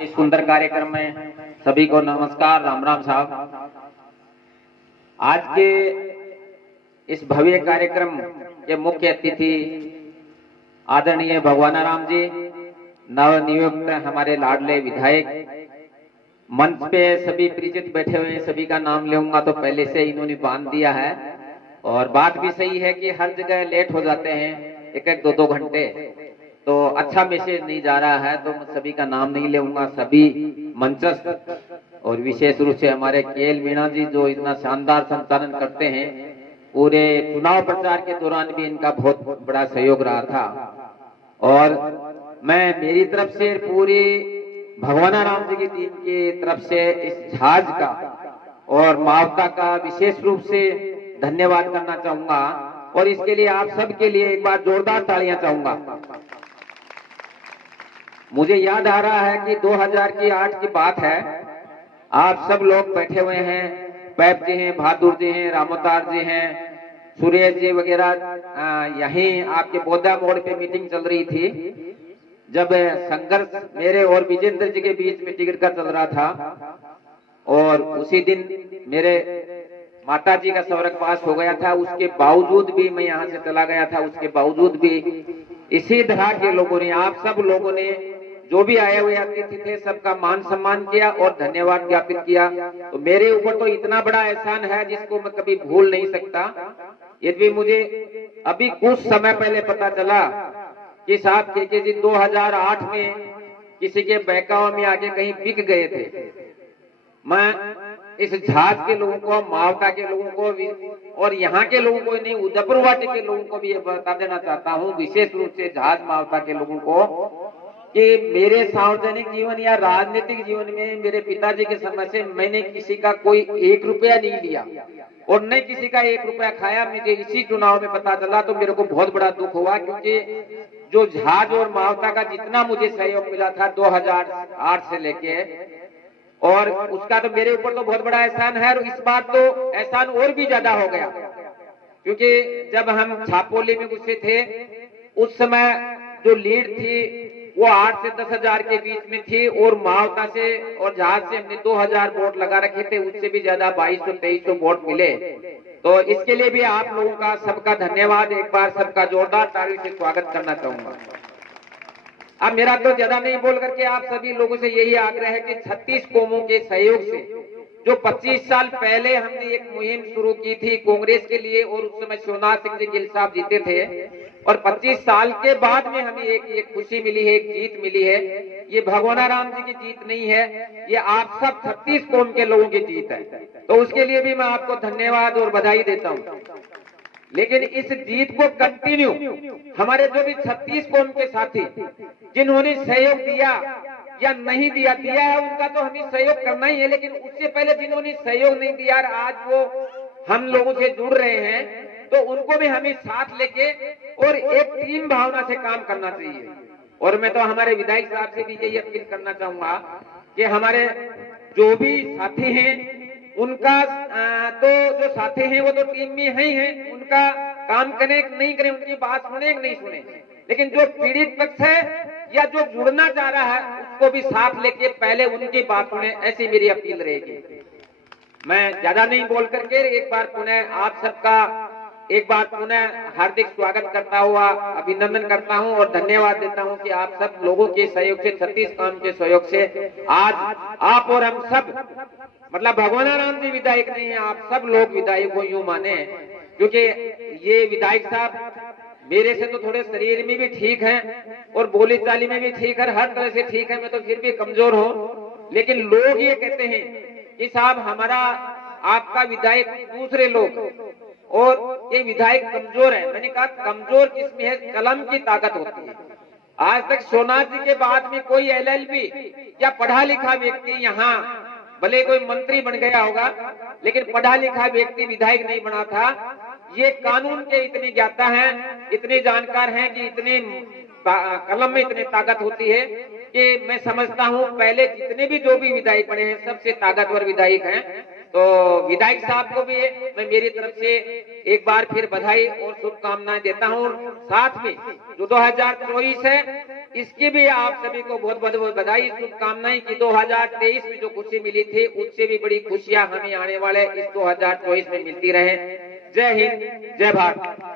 इस सुंदर कार्यक्रम में सभी को नमस्कार, राम राम साहब। आज के इस भव्य कार्यक्रम के मुख्य अतिथि आदरणीय भगवानाराम जी, नवनियुक्त हमारे लाडले विधायक। मंच पे सभी परिचित बैठे हुए हैं, सभी का नाम लूंगा तो पहले से इन्होंने बांध दिया है। और बात भी सही है कि हर जगह लेट हो जाते हैं, एक एक दो घंटे, तो अच्छा मैसेज नहीं जा रहा है, तो मैं सभी का नाम नहीं लूंगा। सभी मंचस्थ और विशेष रूप से हमारे केएल मीणा जी जो इतना शानदार संचालन करते हैं, पूरे चुनाव प्रचार के दौरान भी इनका बहुत बड़ा सहयोग रहा था। और मैं मेरी तरफ से पूरी भगवानाराम जी की टीम की तरफ से इस जहाज का और मावता का विशेष रूप से धन्यवाद करना चाहूंगा। और इसके लिए आप सबके लिए एक बार जोरदार तालियां चाहूंगा। मुझे याद आ रहा है कि 2008 की बात है, आप सब लोग बैठे हुए हैं, पैप जी हैं, बहादुर जी हैं, रामोतार जी हैं, सुरेश जी वगैरह, यहीं आपके बोधा मोड़ पे मीटिंग चल रही थी जब संघर्ष मेरे और विजेंद्र जी के बीच में टिकट का चल रहा था। और उसी दिन मेरे माता जी का स्वर्गवास हो गया था, उसके बावजूद भी मैं यहाँ से चला गया था। उसके बावजूद भी इसी तरह के लोगों ने, आप सब लोगों ने, जो भी आए हुए अतिथि थे, सबका मान सम्मान किया और धन्यवाद ज्ञापित किया। तो मेरे ऊपर तो इतना बड़ा एहसान है जिसको मैं कभी भूल नहीं सकता। यदि मुझे अभी कुछ समय पहले पता चला कि साहब के जी 2008 में किसी के बहकावे में आगे कहीं बिक गए थे, मैं इस जहाज के लोगों को, मावता के लोगों को और यहाँ के लोगों को नहीं, उदयपुरवाटी के लोगों को भी ये बता देना चाहता हूँ, विशेष रूप से जहाज मावता के लोगों को, कि मेरे सार्वजनिक जीवन या राजनीतिक जीवन में मेरे पिताजी के समय से मैंने किसी का कोई 1 रुपया नहीं लिया और न किसी का 1 रुपया खाया। मुझे इसी चुनाव में पता चला तो मेरे को बहुत बड़ा दुख हुआ, क्योंकि जो जहाज और मावता का जितना मुझे सहयोग मिला था 2008 से लेके, और उसका तो मेरे ऊपर तो बहुत बड़ा एहसान है। और इस बार तो एहसान और भी ज्यादा हो गया, क्योंकि जब हम छापोली में घुसे थे उस समय जो लीड थी वो 8 से 10 हजार के बीच में थी, और मावता से और जहाज से हमने 2000 वोट लगा रखे थे, उससे भी ज्यादा 2200-2300 वोट मिले। तो इसके लिए भी आप लोगों का सबका धन्यवाद, एक बार सबका जोरदार ताली से स्वागत करना चाहूंगा। अब मेरा तो ज्यादा नहीं बोल करके आप सभी लोगों से यही आग्रह है कि 36 कौमों के सहयोग से जो 25 साल पहले हमने एक मुहिम शुरू की थी कांग्रेस के लिए, और उस समय शिवनाथ सिंह जी गिल साहब जीते थे, और 25 साल के बाद में हमें एक खुशी मिली है, एक जीत मिली है। ये भगवानाराम जी की जीत नहीं है, ये आप सब 36 कौम के लोगों की जीत है। तो उसके लिए भी मैं आपको धन्यवाद और बधाई देता हूँ। लेकिन इस जीत को कंटिन्यू हमारे जो भी 36 कौम के साथी जिन्होंने सहयोग दिया या नहीं दिया है, उनका तो हमें सहयोग करना ही है। लेकिन उससे पहले जिन्होंने सहयोग नहीं दिया, आज वो हम लोगों से जुड़ रहे हैं, तो उनको भी हमें साथ लेके और एक टीम भावना से काम करना चाहिए। और मैं तो हमारे विधायक साहब से भी यही अपील करना चाहूंगा कि हमारे जो भी साथी हैं उनका तो जो साथी हैं वो तो टीम में ही हैं, उनका काम करें नहीं करें, उनकी बात सुने नहीं सुने, लेकिन जो पीड़ित पक्ष है या जो जुड़ना चाह रहा है उसको भी साथ लेके पहले उनकी बात सुने, ऐसी मेरी अपील रहेगी। मैं ज्यादा नहीं बोल करके एक बार पुनः आप सबका एक बार पुनः हार्दिक स्वागत करता हुआ अभिनंदन करता हूं और धन्यवाद देता हूं कि आप सब लोगों के सहयोग से, 36 काम के सहयोग से आज आप और हम सब, मतलब भगवानाराम जी विधायक नहीं है, आप सब लोग विधायक को यूं माने, क्योंकि ये विधायक साहब मेरे से तो थोड़े शरीर में भी ठीक हैं और बोली चाली में भी ठीक है, हर तरह से ठीक है, मैं तो फिर भी कमजोर हूँ। लेकिन लोग ये कहते हैं कि साहब हमारा आपका विधायक दूसरे लोग और ये विधायक कमजोर है। मैंने कहा कमजोर किसमें है, कलम की ताकत होती है। आज तक सोनाथ जी के बाद में कोई LLB या पढ़ा लिखा व्यक्ति यहाँ, भले कोई मंत्री बन गया होगा, लेकिन पढ़ा लिखा व्यक्ति विधायक नहीं बना था। ये कानून के इतने ज्ञाता हैं, इतने जानकार हैं कि इतने कलम में इतनी ताकत होती है कि मैं समझता हूँ पहले जितने भी जो भी विधायक बने हैं सबसे ताकतवर विधायक हैं। तो विधायक साहब को भी मैं मेरी तरफ से एक बार फिर बधाई और शुभकामनाएं देता हूँ। साथ में जो 2024 है इसकी भी आप सभी को बहुत बहुत बधाई, शुभकामनाएं कि 2023 में जो खुशी मिली थी उससे भी बड़ी खुशियां हमें आने वाले इस 2024 में मिलती रहे। जय हिंद, जय भारत।